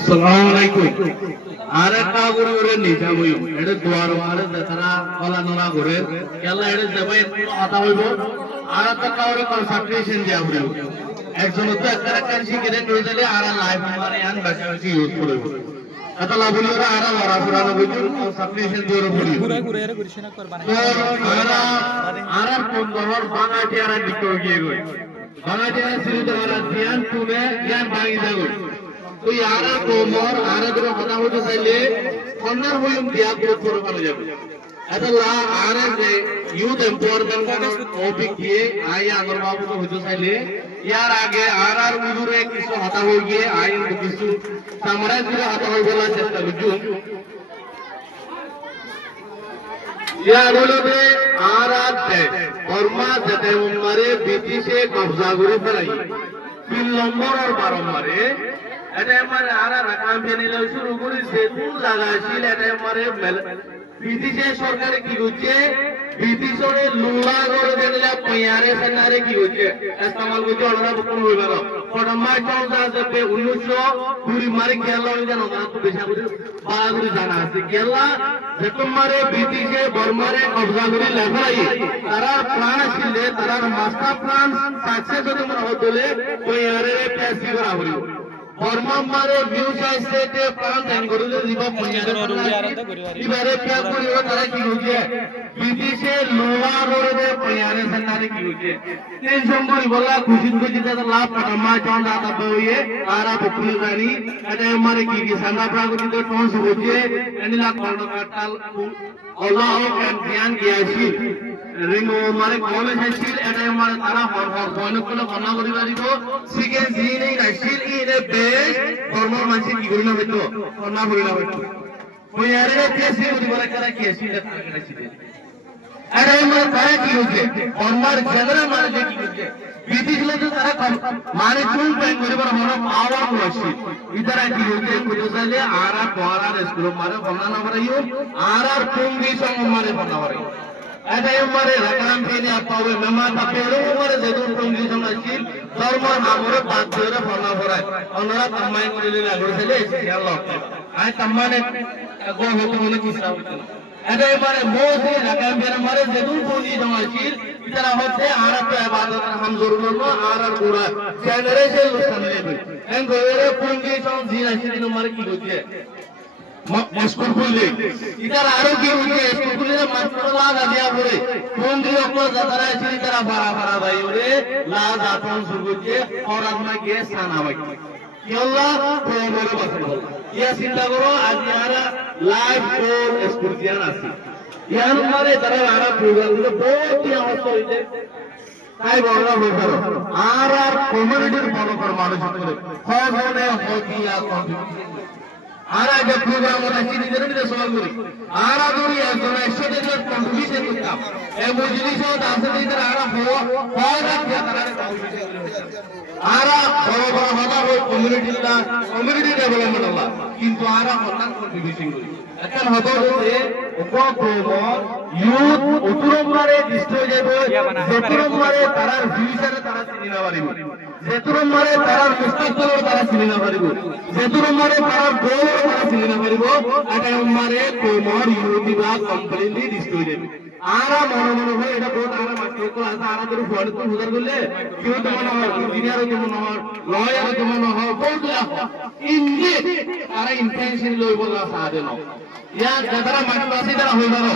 Assalamualaikum. Are ka guru guru ni jamuy. Ede duar wale datara wala nora guru. Yalla ede jamuy ata hoibo. Ara ta ka guru concentration dia guru. Ekjon to ekara kansi kire nodale ara life mare an basha use koribo. Ata labuli ora ara wara purana bujur concentration dia guru. Guru guru era gurishina korban. Ara pondor bangati ara dikko giye goi. Bangati ara siru dara dian tume dian bangi dago. तो यारा कोमर आरा दुरा पता हो तो सले कन्नर होयम दिया को थोड़ा बन जाए ऐसा ला आरा से यूथ एम्पावरमेंट का टॉपिक किए आया अगर बाबू को हो तो सले यार आगे आरा उधर एक किसको हता हो गए आये तो किसको समाराज भी हता हो बोला चेष्टा बिजू यार बोलो बे आरा दे बर्मा जते उम्मारे बीती से कब्जा गुरु बनाई फिर लंबर और बारंबारे এটা আমারে আরা রাকাম জানিলে শুরু করি সেতুন লাগাইছিল এটা আমারে বিদেশে সরকারে কি করছে বিদেশরে লুলা করে দেনলা পয়ারে সেনারে কি করছে ইস্তেমাল করছে ওরা কোন হইবার পড়মা চলতা আছে 1920 মারে কেলা হই জানো না তো বেশা করে বাগুরি জানা আছে কেলা যে তোমারে বিদেশে বর্মারে কবজা করে লেফাই তারা প্ল্যান ছিল তারা মাস্টার প্ল্যান সাকসেস হতে মনে হতলে পয়ারে প্যাসি করা হলো বর্মারে মিউজিক স্টেটে প্রাণ দান করে দিবা পঞ্চায়েত ইবারে क्या করিও তারা কি হইছে বিদেশে লোয়া রোডে পয়ারে সন্নারে কি হইছে তিন সম্বরি বলা খুশি খুশি দাদা লাভ কামা চাঁদা তা বইয়ে আরা বকুল গানি এটা আমারে কি কি সান্দা প্রাগতিতে টন্স হইছে এনিলা কর্ণকাটাল আল্লাহ কেন জ্ঞান গিয়াছি রিমো মারে কলেজ হাইছিল এটা আমারে তারা হর হর বয়নক কোন বর্ণনা করি পারিব সিকে জিনে রাইছিল ইনে বেশ ধর্ম মানসি কি করিনা হইতো বর্ণনা করিনা হইতো পয়ারে পেছি উদি বলা করা কি আছিল রাইছিল এটা আমারে তারা কি হইছে বর্মার জেনারেল মানে কি হইছে বিদেশলে তো তারা মানে কোন টাইম করিবার হলো পাওয়ার হইছে ইদারা কি হইছে কইছালে আরা কোয়ারা স্কুল মারে বর্ণনা করাইও আর পুঙ্গি সঙ্গ মারে বর্ণনা করাইও এটা আমারে রাকাম পেনি আপাবে মেমা তাপেরো আমারে যেদুন পুঙ্গি সঙ্গ আছিল ধর্ম নামরে বাদ ধরে বর্ণনা করায় ওনারা তামাই করিলে লাগছেলে আল্লাহ আই তামানে গো হতো মনে কি সাব এটা আমারে মোদি রাকাম পেনি আমারে যেদুন পুঙ্গি সঙ্গ আছিল ইতারা হচ্ছে আরা তো ইবাদত হাম জরুর না আর গোড়া জেনারেশন সামনে এন গোরে পুঙ্গি সঙ্গ জিন আছিল আমারে কি হচ্ছে স্কুল খুললে ইতার আরো কি হইছে স্কুল খুললে মাস্টার লাগা দিয়া পড়ে বন্ধু অকল যারা আছে তারা ভাড়া ভাড়া ভাই ওরে লা জাতন সুগুছে ওরা না গিয়ে সানা ভাই কি আল্লাহ প্রবলে বাসল ইয়া চিন্তা করো আজ ইয়ারা লাইভ কোর স্কুল দিয়ান আছে ইয়ার মারে তারা আরা প্রোগ্রাম গুলো বহুত অবস্থা হইছে তাই বড়রা হইতারো আর কমিউনিটির বড় বড় মানুষ করে হজনে হকিয়া কন্ট্রিবিউশন आरा जब प्रोग्राम होता है इधर भी सवाल करी आरा दूरी है तो ऐसे देकर कंट्रीब्यूशन करता है मुझे जो दांत इधर आरा होगा क्या आरा बड़ा होता हो कम्युनिटी डेवलपमेंट होला किंतु आरा होता कंट्रीब्यूशन करी এখন হতো যে উপক্রম ইউথ উত্তরমারে ডিস্ট্রয় যাবে যেতুরমারে তারার ফিউচারে তারা চিনি না পারিব যেতুরমারে তারার মুস্তাকবিল তারা চিনি না পারিব যেতুরমারে তারার গোল তারা চিনি না পারিব এটা উম্মারে কোমর ইউনিটি বা কমপ্লিটলি ডিস্ট্রয় যাবে আরা মনে মনে হয় এটা বহুত আরা মাস্টার কো আছে আরা তোর ফোনে তো বুঝার করলে কেউ তো মনে হয় ইঞ্জিনিয়ার তো মনে হয় লয়ার তো মনে হয় বহুত ইন্ডি আরা ইন্টেনশন লই বলা সাদে না ইয়া যারা মাঠবাসী যারা হই গেল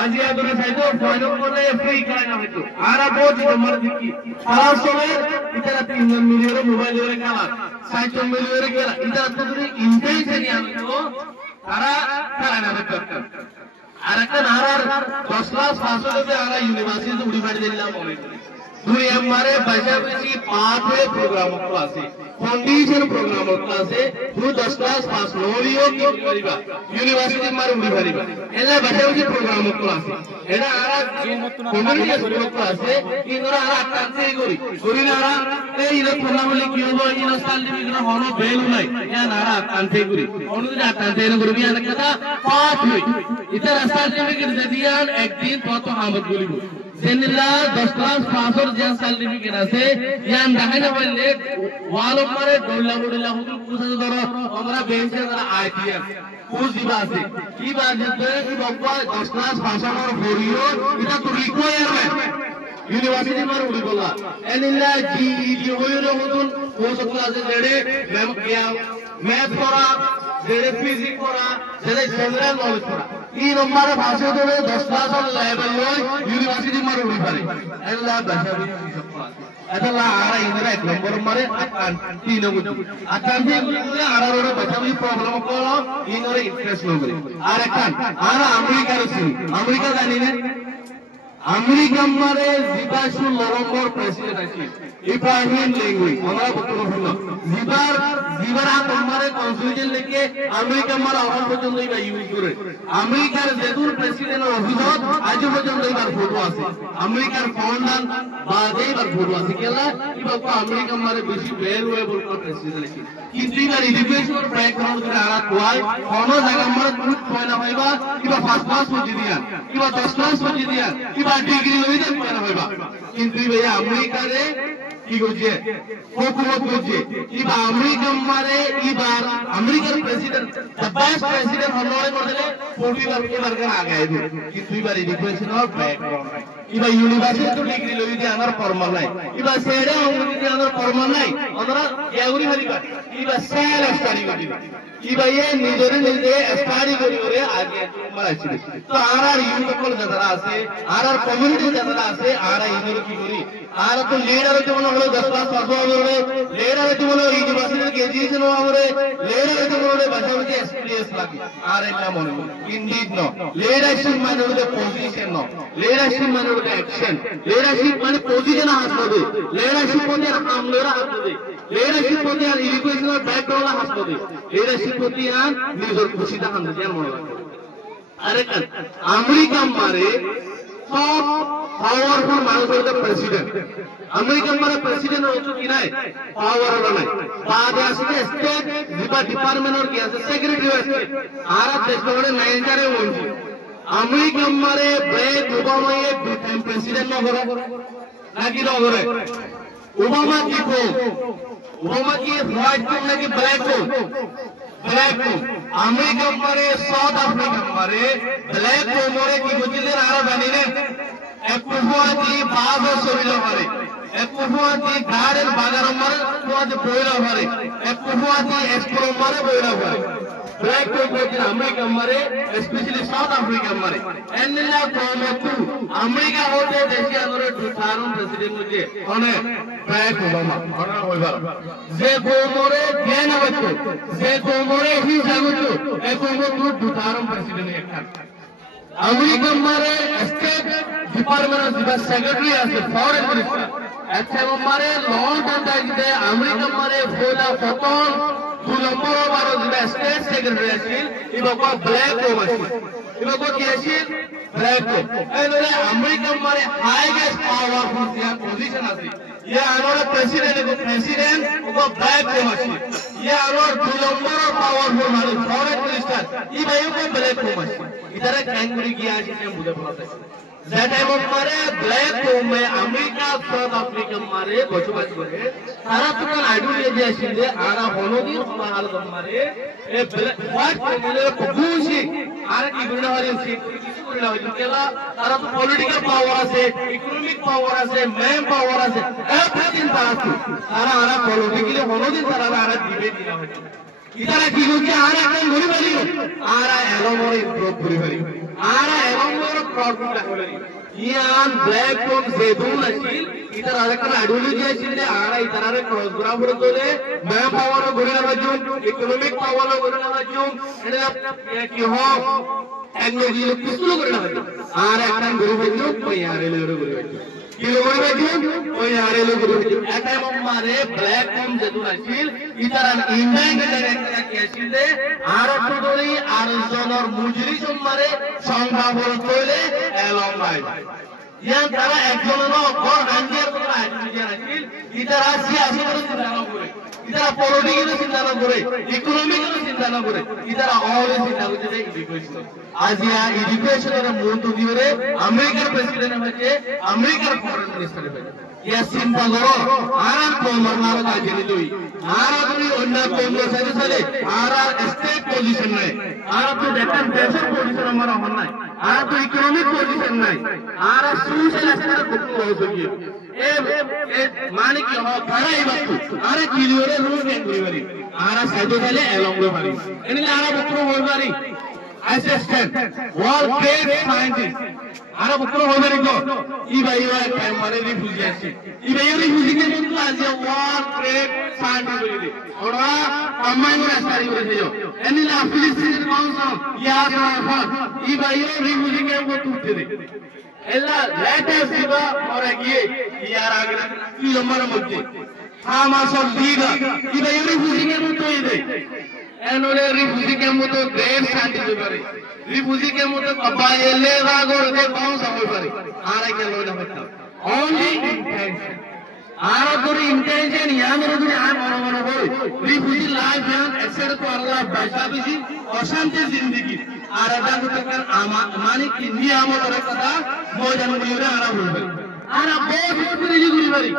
আজ ইয়া ধরে সাইতো ফোনে করলে ফ্রি করা না হইতো আরা বহুত জমার দিকি সারা সময় ইতারা 3 মিলিয়ন মোবাইল ধরে খেলা 60 মিলিয়ন খেলা ইতারা তো ইন্টেনশন আনতো তারা তারা না করতে আরেকটা নারার 10 লাখ 500 টাকা আরা ইউনিভার্সিটি উড়ি ফাড়ি দিলাম বলে দুই আমারে পাশাপাশি পাথওয়ে প্রোগ্রাম আছে ফাউন্ডেশন প্রোগ্রাম আছে দুই 10 লাখ 5 নোরিও কি করিবা ইউনিভার্সিটি মারে উড়ি ফাড়িবা এলা পাশাপাশি প্রোগ্রাম আছে এটা আরা কমিউনিটি গ্রুপ আছে কিন্তু আরা আটকাতে করি না আরা এই ইলা ফোনা বলি কি হবো ইলা সার্টিফিকেট হলো বেল নাই ইয়া নারা আটকাতে করি অনুযায়ী আটকাতে করবি একটা পাথওয়ে এটা সার্টিফিকেট দিয়ান একদিন কত হামদ বলিব জেনিলা 10 ক্লাস পাসর যে সার্টিফিকেট আছে ইয়ান দেখাইতে পারলে ওয়াল উপরে ডল্লা বড়লা হুকুম পুষা ধরো আমরা বেঞ্চে যারা আইটিএস কোর্স দিবা আছে কি বাজে কি বাবা 10 ক্লাস পাসর পড়িও এটা তো রিকোয়ারমেন্ট ইউনিভার্সিটি মার উড়ি বলা এনিলা জিইডি হইরে হতুন কোর্স ক্লাসে জেডে ম্যাথ পড়া জেডে ফিজিক্স পড়া জেডে জেনারেল নলেজ পড়া এই নম্বরে ভাষা ধরে 10 ক্লাস লেভেল লই ইউনিভার্সিটি মার উড়ি পারে এলা ভাষা বিশেষ এতলা আরা ইনরা এক নম্বর মারে আকান তিন গুটি আকান দিয়ে গুলি আরা রোড়ে ভাষা বি প্রবলেম করলো ইনরে ইন্টারেস্ট লগে আর একান আরা আমেরিকার সিন আমেরিকা জানি না আমেরিকা মারে জিবাসু নভেম্বর প্রেসিডেন্ট আছে ইব্রাহিম লিঙ্গুই আমরা বক্তব্য শুনলাম জিবারা তোমারে কনস্টিটিউশন লিখে আমেরিকা মারে এখন পর্যন্ত ইবা ইউজ করে আমেরিকার যেদুর প্রেসিডেন্টের অফিসত আজ পর্যন্ত ইবার ফটো আছে আমেরিকার ফাউন্ডার বাদে ইবার ফটো আছে কেলা ইবা আমেরিকা মারে বেশি ভ্যালুয়েবল প্রেসিডেন্ট আছে কিন্তু ইবার এডুকেশনাল ব্যাকগ্রাউন্ড করে আরা কোয়াই কোন জায়গা মারে খুব পয়না হইবা ইবা ফার্স্ট ক্লাস হইজি দিয়া ইবা 10 ক্লাস হইজি দিয়া ইবা ডিগ্রি লইতে পয়না হইবা কিন্তু ইবা আমেরিকারে কি করছে হুকুমত করছে ইবা আমেরিকা মারে ইবার আমেরিকার প্রেসিডেন্ট দ্য বেস্ট প্রেসিডেন্ট হলরে বদলে 40 বার কে আগে আইবে কিন্তু ইবার এডুকেশনাল ব্যাকগ্রাউন্ড ইবা ইউনিভার্সিটি ডিগ্রি লইতে আমার ফর্মাল নাই ইবা সেরে অঙ্গিতে আমার ফর্মাল নাই আমরা এউরি হরিবা ইবা সেল স্টাডি করি ইবা এ নিজে স্টাডি করে আগে মারাইছিল তো আর ইউনিভার্সিটি যারা আছে আর কমিউনিটি যারা আছে আর ইউনিভার্সিটি কি করি আর তো লিডার জীবন হলো 10 ক্লাস পাস হবে লিডার জীবন ইউনিভার্সিটি গ্রাজুয়েশন হবে লিডার জীবন ভাষাতে এক্সপেরিয়েন্স লাগে আর এটা মনে ইনডিড নো লিডারশিপ মানে হলো পজিশন নো লিডারশিপ মানে হলো অ্যাকশন লিডারশিপ মানে পজিশন হাসবে লিডারশিপ মানে আমলরা হাসবে লিডারশিপ মানে আর এডুকেশনাল ব্যাকগ্রাউন্ড হাসবে লিডারশিপ মানে আর নিজের খুশিটা হাসবে যেন মনে রাখো আরে আমেরিকা মারে সব পাওয়ারফুল মানুষ হচ্ছে প্রেসিডেন্ট আমেরিকান মানে প্রেসিডেন্ট হচ্ছে কি নাই পাওয়ার হলো নাই বাদে আসলে স্টেট ডিপার্টমেন্টের কি আছে সেক্রেটারি আছে আর দেশ মানে নাইজারে হইছে আমেরিকান মানে ব্রেক ওবামা এ প্রেসিডেন্ট না করে নাকি না করে ওবামা কি কো ওবামা কি হোয়াইট কোট নাকি black coat black coat America মারে সাউথ আফ্রিকা মারে ব্ল্যাক কোট মরে কি বুঝিলেন আর জানি না এক পুয়াতি বাবা শরীর মারে এক পুয়াতি গাড়ের বাগার মারে পুয়াতি বইরা মারে এক পুয়াতি এক্সপ্রো মারে বইরা মারে ব্ল্যাক কোট বলছেন আমেরিকা মারে স্পেশালি সাউথ আফ্রিকা মারে এন্ডলা কোমতু আমেরিকা হতে দেশে আমরা দুথারুন প্রেসিডেন্ট হচ্ছে মানে ব্রাক ওবামা ঘটনা হইবার যে কোমরে জ্ঞান হতো যে কোমরে হিসাব হতো এই কোমতু দুথারুন প্রেসিডেন্ট একটা আমেরিকা মারে স্টেট ডিপার্টমেন্ট অফ সেক্রেটারি আছে ফরেন মিনিস্টার আচ্ছা মারে লং টাইম দাইতে আমেরিকা মারে ফোলা ফটন 2 নম্বর বারো যে স্টেট সেক্রেটারি আছে ইবকো ব্ল্যাক ওবাসি ইবকো কি আছে ব্ল্যাক এলে আমেরিকা মারে হাইয়েস্ট পাওয়ারফুল পজিশন আছে ये हमारा प्रेसिडेंट को ब्लैक ओबासी ये हमारा 2 नंबर पावरफुल माने फॉरेन मिनिस्टर ये भाइयों को ब्लैक ओबासी इधर कैंगरी किया है जिसने मुझे पता है that time of मारे ब्लैक में अमेरिका साउथ अफ्रीका मारे बचपन करे सारा तो आइडिया जैसे दे आरा होलोगी बाहर मारे ए व्हाट माने कुबुशी आरा की गुणा वाली सीट किसी गुणा वाली केला सारा तो पॉलिटिकल पावर আছে इकोनॉमिक पावर আছে मैन पावर আছে एवरीथिंग তারা সারা আরা পলিটিক্যালি হোলোगी সারা আরা দিবে দিনা হয় ইতারা কি হচ্ছে আর এখন ঘুরে বাড়ি আর এলোমরে ইমপ্রুভ করে বাড়ি আর এলোমরে প্রবলেম লাগবে ইয়ান ব্ল্যাক কোট জেদুন আছিল ইতারা আরেকটা আইডিয়োলজি আছিল যে আর ইতারারে ক্রস বরাবর তোলে ম্যান পাওয়ার ঘুরে না বাজু ইকোনমিক পাওয়ার ঘুরে না বাজু এটা কি হ টেকনোলজি কিছু ঘুরে না বাজু আর একটা ঘুরে বাজু পয়ারে লড়ে ঘুরে বাজু কিলোমিটার বাজু পয়ারে লড়ে ঘুরে বাজু এটা মারে ব্ল্যাক কোট জেদুন আছিল ইতারা ইন্ডিয়ান ডাইরেক্টর কি আছিল আর একটু ধরি আর জনের মুজরি সম্মারে সংখ্যা বল তোলে এলং ভাই ইয়ান তারা একজনের ঘর আঞ্জিয়ার কথা আইডিয়া আছিল ইতারা সিয়াসি করে চিন্তা করে ইতারা পলিটিক্যাল চিন্তা না করে ইকোনমিক্যাল চিন্তা না করে ইতারা অল চিন্তা করছে যে এডুকেশন আজিয়া এডুকেশনের মূল দিরে আমেরিকার প্রেসিডেন্ট হয়েছে আমেরিকার ফরেন মিনিস্টার হয়েছে ইয়া চিন্তা করো আর তোমার কাজে লই আর আপনি অন্য কোন সাথে সাথে আর স্টেট পজিশন নাই আর আপনি দেখেন দেশের পজিশন আমার হন নাই আর তো ইকোনমিক পজিশন নাই আর সোশ্যাল স্টেটাস খুব হয়ে গিয়ে মানে কি হয় খারাই বাতু আরে কিলিওরে রুল কেন করি পারি আর সাইডে গেলে এলঙ্গ পারি এনে আর বক্র হই পারি assistant world great scientist are বক্র হই পারি তো ই ভাই মানে রিফিউজি আছে ই ভাই রিফিউজি কে কিন্তু আজ ওয়ার্ল্ড গ্রেট সায়েন্টিস্ট বলি ওরা আমায় করে সারি করে দিও এনে না ফিলিস্তিনের কাউন্সিল ইয়া রাফাত ই ভাই রিফিউজি কে को टूटते दे এলা লেটেস্ট দিবা পরে গিয়ে ইয়ার আগে কি নম্বর মধ্যে হামাসর লিগা ই ভাই রিফিউজি কে মতো দে এনরে রিফিউজি কে মতো দেশ শান্তি দিতে পারে রিফিউজি কে মতো কবাইলে রাগর দে কোন সময় পারে আর কে লোনা হতো অনলি ইন্টেনশন আর তোর ইন্টেনশন ইয়ামের যদি আর মন হয় রিফিউজি লাইফ এন্ড এক্সেড তো আল্লাহ বাঁচাবিজি অশান্তি জিন্দেগি আর এটা হতে কারণ মানে কি নিয়ামতের কথা ময়দান মুইরে আরা বলবে আর বহুত করে জিগুরি পারি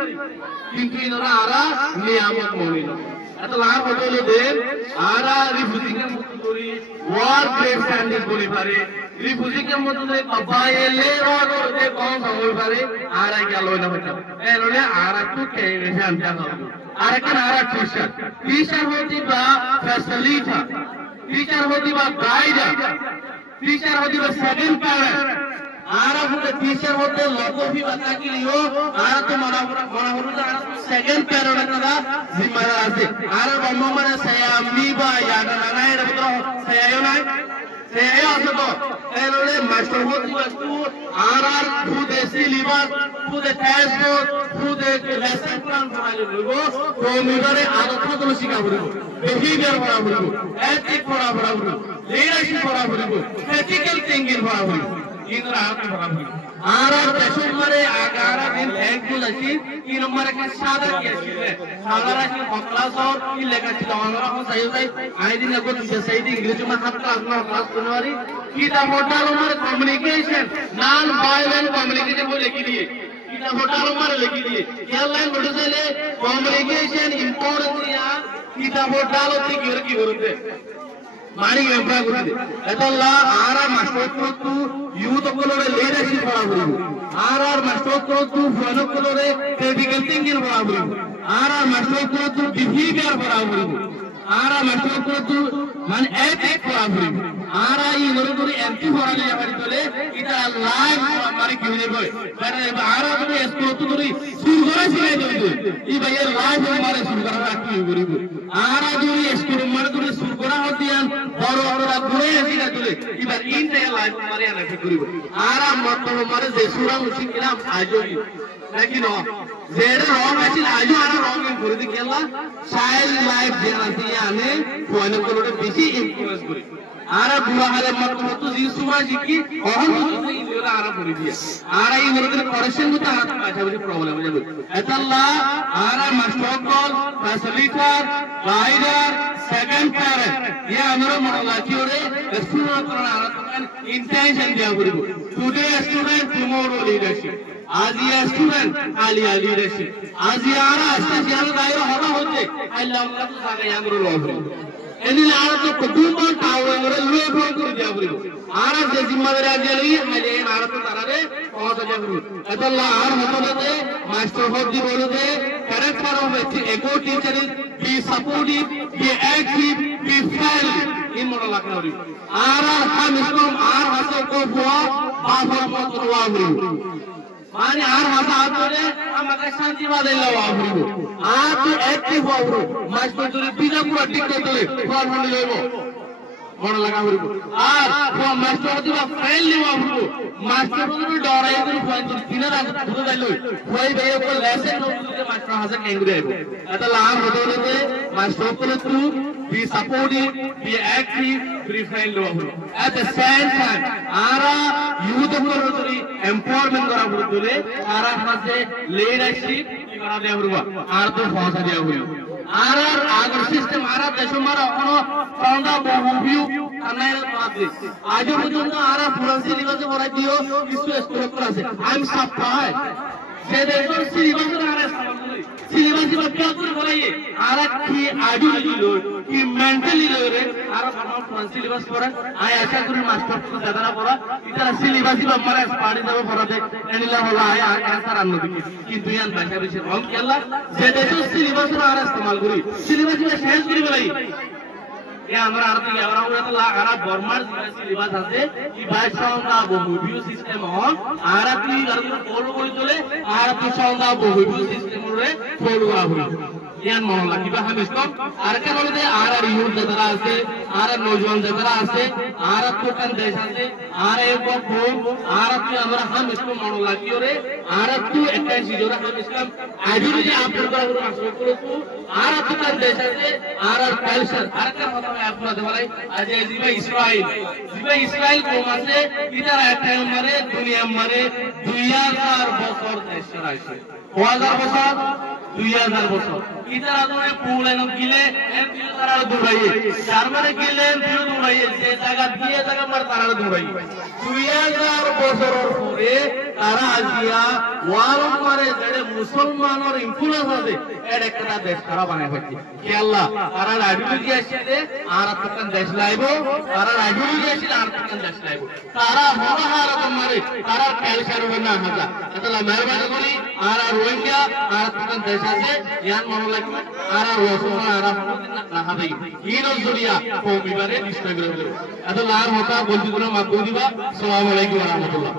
কিন্তু ইনরা আরা নিয়ামত মনে না এত লাভ হলো দেন আরা রিফিউজি কে মত করি ওয়ার গ্রেট স্ট্যান্ডিং করি পারে রিফিউজি কে মত দে কবাইলে রগর দে কোন সময় পারে আর গেল না হতো এনরে আরা তো কে জানতা হবে আর কেন আরা টিচার হতি বা ফ্যাসিলিটা टीचर होती बा गाइड टीचर होती बा सेकंड पैरेंट आरा होते टीचर होते लोगों भी बता कि लियो आरा तो मना होता आरा तो सेकंड पैरेंट का जिम्मेदार আছে आरा बम्मा माने सयामी बा याद ना रे बतो सयायो ना सयायो আছে তো এরলে মাস্টার होती वस्तु आर खुद सिलेबस खुद टेस्ट खुद लेसन प्लान बनाले লইবো কম্পিউটারে আদত তো শিখা পড়িব বিহেভিয়ার পড়া পড়িব এথিক পড়া পড়িব লিডারশিপ পড়া পড়িব ক্রিটিক্যাল থিংকিং পড়া পড়িব ইনরা আতে পড়া পড়িব আর দেশের মারে আগারা দিন থ্যাঙ্কফুল আছি কি নম্বরে কে সাদা কি আছে সাদা রাখি ক্লাস और কি লেখা ছিল আমরা এখন সাইজ আই দিন আগত সাইড ইংরেজি মা হাত ক্লাস না ক্লাস করনवारी কিতা মোটাল আমার কমিউনিকেশন নন ভায়োলেন্ট কমিউনিকেশন বলে লিখি দিয়ে কিতা মোটাল আমার লিখি দিয়ে क्या লাইন বলতেলে কমিউনিকেশন ইম্পর্টেন্স ইয়া কিতা মোটাল হচ্ছে কি করতে মানি এমপ্রা করতে এতলা আরা মাস্টার তো यूथ कोलोरे लीडरशिप पढ़ा हुई आर मास्टर को तू फॉलो कोलोरे क्रिटिकल थिंकिंग पढ़ा हुई आर मास्टर को तू बिहेवियर पढ़ा हुई आर मास्टर को तू मान एथिक पढ़ा हुई आर ई नरे तोरी एमपी पढ़ा ले बारी तोले इटा लाइफ हमारे क्यों बोय करे आर तोरी स्कूल तो तोरी सुरगरा सिखाई दे ई भाई लाइफ हमारे सुरगरा राखी करिब आर जोरी स्कूल मारे तोरी सुरगरा होतियान बड़ बड़ गुणे सिखा तोले इबार इनटे लाइफ हमारे आना করিব আর মতলব মানে যে সুরা মুশি কিলাম আজই নাকি ন যেটা রং আছে আজও আর রং করে দি কেলা চাইল্ড লাইফ জেনারেশন আনে কোন কোন বেশি ইনফ্লুয়েন্স করে আর বুড়া হালে মত জি সুরা জিকি অহন তো ইনরা আর করে দিয়া আর এই মরদের করেশন মত হাত মাঝে মাঝে প্রবলেম হয়ে যাবে এতাল্লাহ আর master call facilitator guider second parent ইয়া আমরা মনে লাকিওরে স্টুডেন্ট করনা আর intention dia koribo today student tomorrow leadership ajiya student aliya leadership ajiya ara special dairo hoda hote allah amra to saga yangro lobri eni ara to kutumba tawangre luye phone kori dia koribo ara je zimmedari ajeli ale ara to tarare kohota jabru adalla ar hotote master hodi bolude character of a good teacher is be supportive be active be friendly in moral laknori ara ham islam ar haso ko bua bafar motro amru mane ar hasa atore amake shanti badella amru ar to active amru master turi bija pura tikko tole for hone lebo bana laga amru ar for master diba friendly amru master turi dorai turi point dinara budo dallo koi bhai ko lesson turi master hasa kengure aibo eta lar hodolete master ko tu be supportive, be active, be friendly. At the same time, ara youth ko empowerment kora bole, ara hase leadership kora de huwa, ara to phasa de huwa. Ara system আর দেশমার এখনো সন্ধ্যা বহুভিউ কানাইল আছে আজও পর্যন্ত আর পুরান সিলেবাসে পড়াই দিও কিছু স্ট্রক আছে আই এম সারপ্রাইজ যে দেশের সিলেবাসে আর সিলেবাসে বাক্য করে বলাই আর কি আজও দিল কি মেন্টালি লরে আর পুরান সিলেবাস পড়া আই আশা করি মাস্টার দাদারা পড়া এটা সিলেবাসে বাম্মারে পাড়ি দেব পড়াতে এনিলা হলো আয় আর ক্যান্সার আনলো দিকে কিন্তু ইয়ান ভাষা বেশি রং কেলা যে দেশের সিলেবাসে আর ইস্তেমাল করি সিলেবাসে শেষ করি বলাই আমরা আর কি আমরা ওটা আরা বর্মার সিলেবাস আছে কি ভাই সন্ধ্যা বহুভিউ সিস্টেম হন আর কি আর ফলো করে চলে আর কি সন্ধ্যা বহুভিউ সিস্টেম রে ফলো করা হবে ইয়ান মন লাগিবা হামিস কম আর কে বলে দে আর ইউথ যারা আছে আর নওজওয়ান যারা আছে আর কোটান দেশ আছে আর এক ফোন আর কি আমরা হামিস কম মন লাগিও রে আর তু একটা জিজোরা হামিস কম আজুরি যে আপলোড করা হলো আসল করে তু আর কোটান দেশ আছে আর কালচার আর কে কথা আপনারা দেওয়ালাই আজ জিবা ইসরাইল কম আছে ইদার একটা মারে দুনিয়া মারে 2000 বছর দেশ আছে 2000 বছর 2000 বছর ইদার আদরে পুলে ন গিলে এর দিও তারা দৌড়াইয়ে জার্মানে গিলে দিও দৌড়াইয়ে যে জায়গা দিয়ে জায়গা মার তারা দৌড়াইয়ে 2000 বছর পরে তারা আজিয়া ওয়াল মারে যেড়ে মুসলমানর ইনফ্লুয়েন্স আছে এর একটা দেশ খারাপ বানায় হচ্ছে কি আল্লাহ তারা রাজনীতি আসছে আর তখন দেশ লাইবো তারা রাজনীতি আসছে আর তখন দেশ লাইবো তারা মহাহার মারে তারা ক্যালচার না হাজা তাহলে মেহরবানি করি আর রোহিঙ্গা আর তখন দেশ আছে ইয়ান মনে লাগবে আর রসুন আর না হবে ইনো জড়িয়া কৌমিবারে নিষ্ঠা করে এত লাভ হতা বলতে কোনো মাধ্যম দিবা আসসালামু আলাইকুম ওয়া রাহমাতুল্লাহ